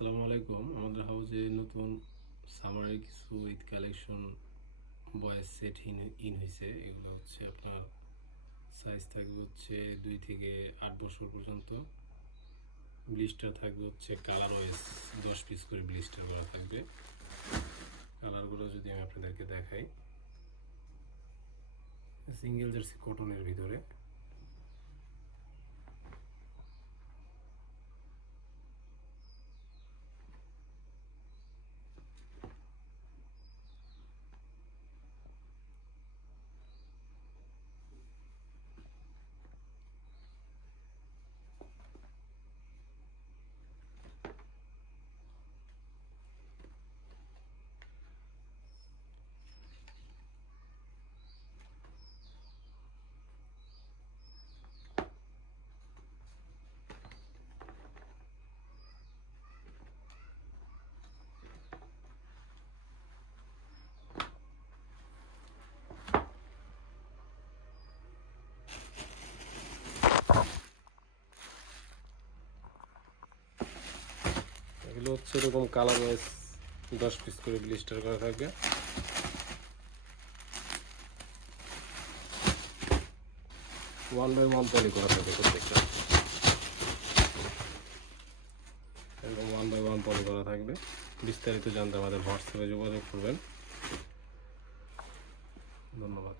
আসসালামু আলাইকুম। আমাদের হাউজে নতুন সামারের কিছু Eid collection boys set in হয়েছে। এগুলো হচ্ছে আপনার সাইজ থাকবে হচ্ছে 2 থেকে 8 বছর পর্যন্ত। ব্লিস্টার থাকবে হচ্ছে কালার ওয়াইজ 10 পিস করে ব্লিস্টার করা থাকবে। কালারগুলো যদি আমি আপনাদেরকে দেখাই, সিঙ্গেল জার্সি কটনের ভিতরে এগুলো হচ্ছে এরকম কালার ওয়াইজ 10 পিস করে ব্লিস্টার করা থাকবে। ওয়ান বাই ওয়ান পলি করা থাকবে প্রত্যেকটা, এরকম ওয়ান বাই ওয়ান পলি করা থাকবে। বিস্তারিত জানতে আমাদের হোয়াটসঅ্যাপে যোগাযোগ করবেন। ধন্যবাদ।